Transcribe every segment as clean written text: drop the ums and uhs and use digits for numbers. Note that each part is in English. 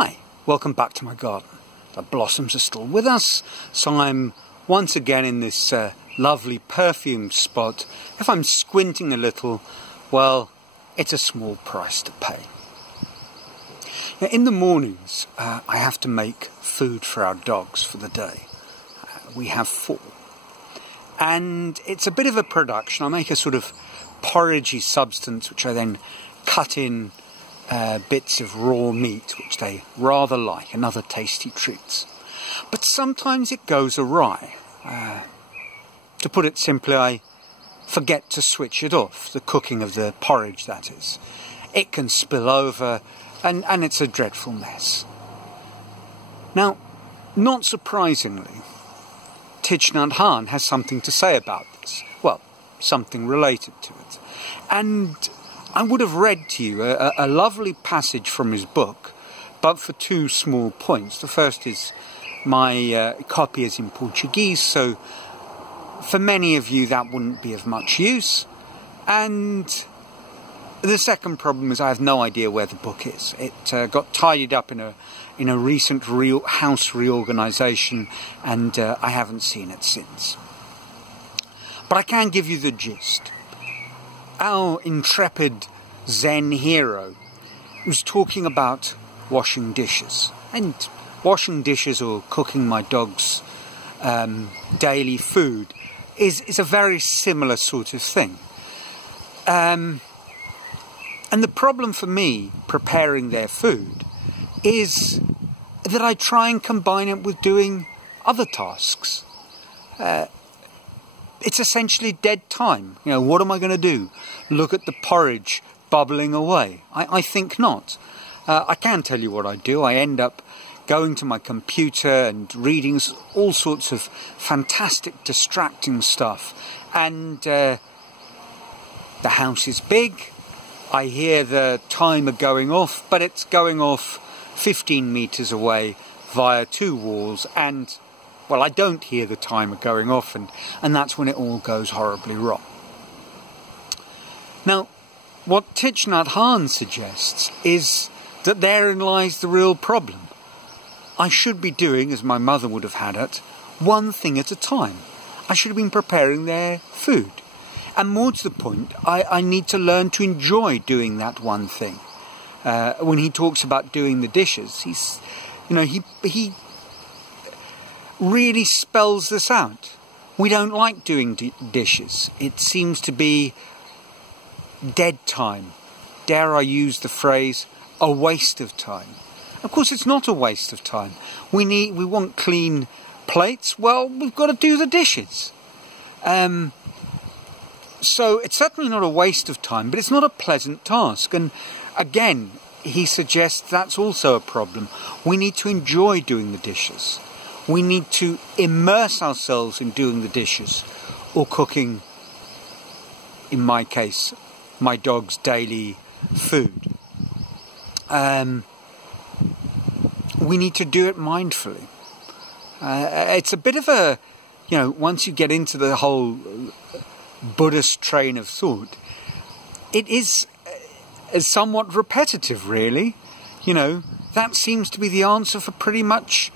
Hi, welcome back to my garden. The blossoms are still with us, so I'm once again in this lovely perfume spot. If I'm squinting a little, well, it's a small price to pay. Now, in the mornings, I have to make food for our dogs for the day. We have 4. And it's a bit of a production. I make a sort of porridgey substance, which I then cut in bits of raw meat, which they rather like, and other tasty treats. But sometimes it goes awry. To put it simply, I forget to switch it off, the cooking of the porridge, that is. It can spill over, and it's a dreadful mess. Now, not surprisingly, Thich Nhat Hahn has something to say about this. Well, something related to it. And I would have read to you a lovely passage from his book, but for 2 small points. The first is my copy is in Portuguese, so for many of you that wouldn't be of much use. And the second problem is I have no idea where the book is. It got tidied up in a recent house reorganisation, and I haven't seen it since. But I can give you the gist. Our intrepid Zen hero was talking about washing dishes. And washing dishes or cooking my dog's daily food is a very similar sort of thing. And the problem for me preparing their food is that I try and combine it with doing other tasks. It's essentially dead time. You know, what am I going to do? Look at the porridge bubbling away? I think not. I can tell you what I do. I end up going to my computer and reading all sorts of fantastic, distracting stuff. And the house is big. I hear the timer going off, but it's going off 15 metres away via 2 walls, and well, I don't hear the timer going off, and that's when it all goes horribly wrong. Now, what Thich Nhat Hahn suggests is that therein lies the real problem. I should be doing, as my mother would have had it, one thing at a time. I should have been preparing their food. And more to the point, I need to learn to enjoy doing that one thing. When he talks about doing the dishes, he really spells this out. We don't like doing dishes. It seems to be dead time. Dare I use the phrase, a waste of time. Of course, it's not a waste of time. We want clean plates. Well, we've got to do the dishes. So it's certainly not a waste of time, but it's not a pleasant task. And again, he suggests that's also a problem. We need to enjoy doing the dishes. We need to immerse ourselves in doing the dishes, or cooking, in my case, my dog's daily food. We need to do it mindfully. It's a bit of a, once you get into the whole Buddhist train of thought, it is somewhat repetitive, really. That seems to be the answer for pretty much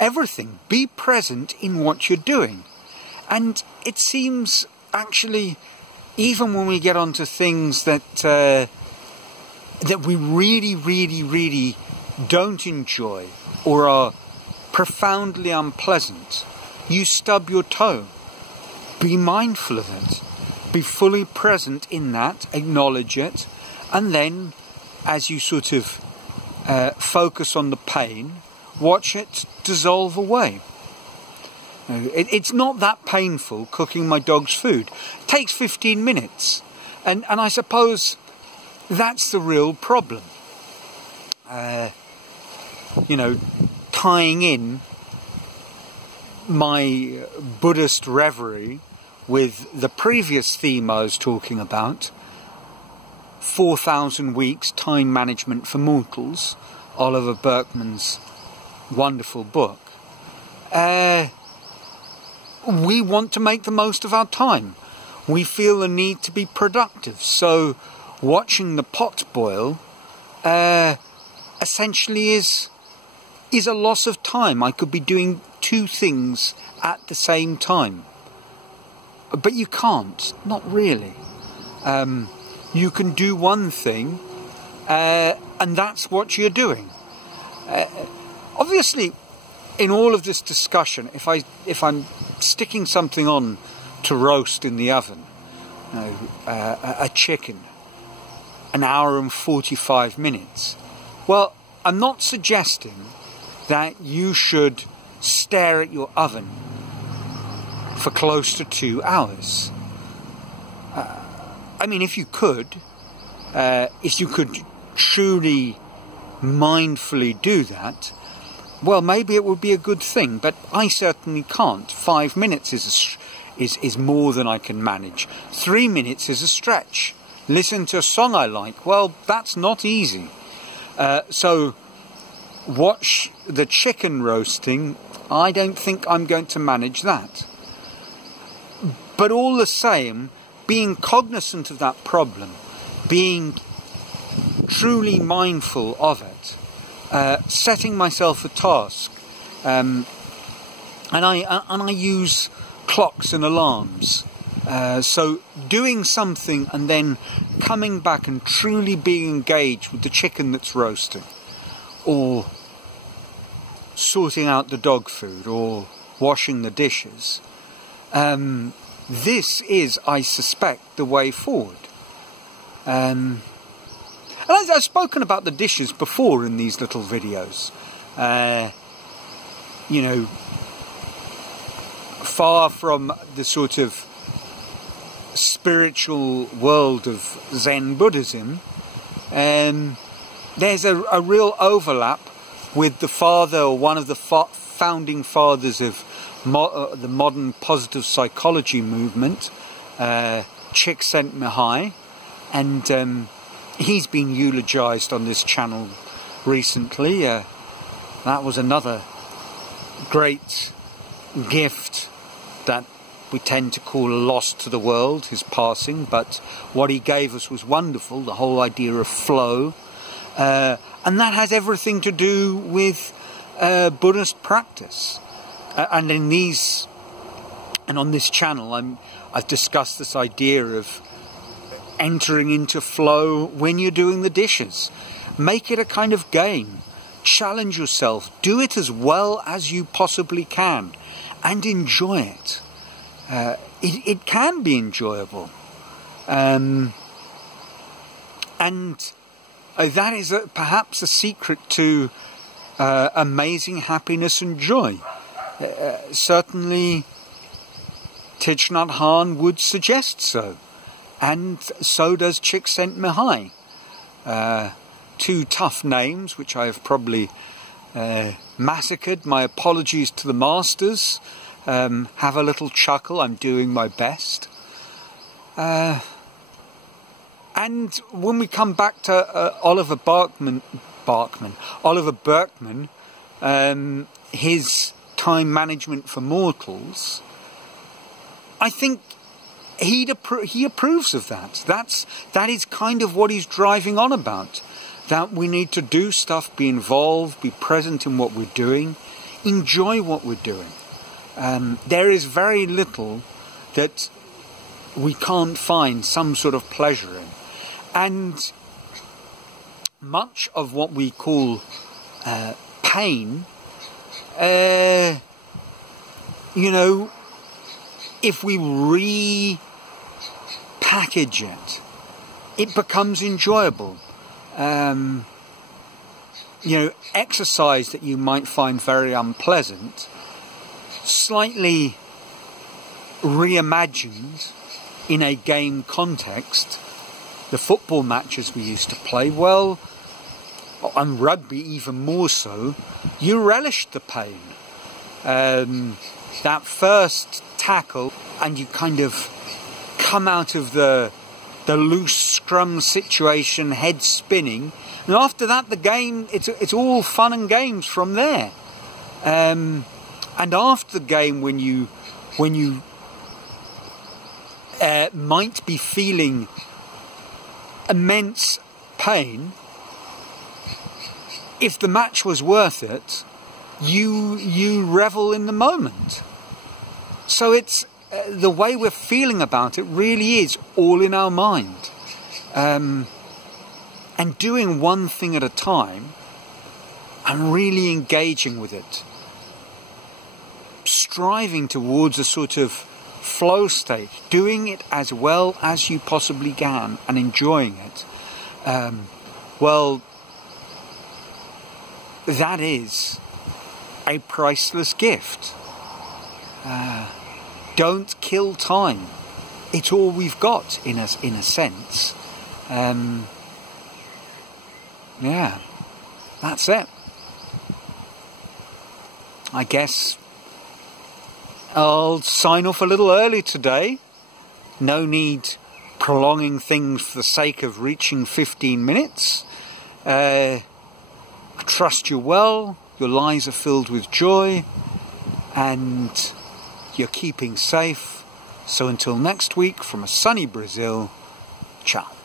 everything. Be present in what you're doing. And it seems, actually, even when we get onto things that we really, really, really don't enjoy or are profoundly unpleasant, you stub your toe. Be mindful of it. Be fully present in that, acknowledge it, and then, as you sort of focus on the pain, watch it dissolve away. It's not that painful cooking my dog's food. It takes 15 minutes. And I suppose that's the real problem. Tying in my Buddhist reverie with the previous theme I was talking about, 4,000 Weeks Time Management for Mortals, Oliver Burkeman's wonderful book. We want to make the most of our time. We feel the need to be productive. So watching the pot boil essentially is a loss of time. I could be doing two things at the same time. But you can't, not really. You can do one thing, and that's what you're doing. Obviously, in all of this discussion, if I'm sticking something on to roast in the oven, a chicken, an hour and 45 minutes, well, I'm not suggesting that you should stare at your oven for close to 2 hours. I mean, if you could truly mindfully do that, well, maybe it would be a good thing, but I certainly can't. 5 minutes is more than I can manage. 3 minutes is a stretch. Listen to a song I like. Well, that's not easy. So watch the chicken roasting. I don't think I'm going to manage that. But all the same, being cognizant of that problem, being truly mindful of it, setting myself a task, and I use clocks and alarms. So doing something and then coming back and truly being engaged with the chicken that's roasting, or sorting out the dog food, or washing the dishes. This is, I suspect, the way forward. And I've spoken about the dishes before in these little videos. You know, far from the sort of spiritual world of Zen Buddhism, there's a real overlap with the father, or one of the founding fathers of the modern positive psychology movement, Thich Nhat Hahn, and he's been eulogized on this channel recently. That was another great gift that we tend to call a loss to the world, his passing, but what he gave us was wonderful, the whole idea of flow, and that has everything to do with Buddhist practice. And on this channel, I've discussed this idea of entering into flow when you're doing the dishes. Make it a kind of game. Challenge yourself. Do it as well as you possibly can, and enjoy it. It can be enjoyable, and that is perhaps a secret to amazing happiness and joy. Certainly Thich Nhat Hahn would suggest so, and so does Thich Nhat Hahn. Two tough names which I have probably massacred. My apologies to the masters. Have a little chuckle, I'm doing my best. And when we come back to Oliver Burkeman, his time management for mortals, I think he approves of that. That is kind of what he's driving on about. That we need to do stuff, be involved, be present in what we're doing, enjoy what we're doing. There is very little that we can't find some sort of pleasure in. And much of what we call pain, you know, if we repackage it, it becomes enjoyable. You know, exercise that you might find very unpleasant, slightly reimagined in a game context, the football matches we used to play, well, and rugby even more so, you relished the pain. That first tackle, and you kind of come out of the loose scrum situation, head spinning, and after that the game, it's all fun and games from there. And after the game, when you might be feeling immense pain, if the match was worth it, you revel in the moment. So it's the way we're feeling about it really is all in our mind. And doing one thing at a time and really engaging with it. Striving towards a sort of flow state, doing it as well as you possibly can and enjoying it. Well, that is a priceless gift. Don't kill time. It's all we've got in a sense. Yeah, that's it. I guess I'll sign off a little early today. No need prolonging things for the sake of reaching 15 minutes. I trust you're well, your lives are filled with joy, and you're keeping safe. So until next week from a sunny Brazil, ciao.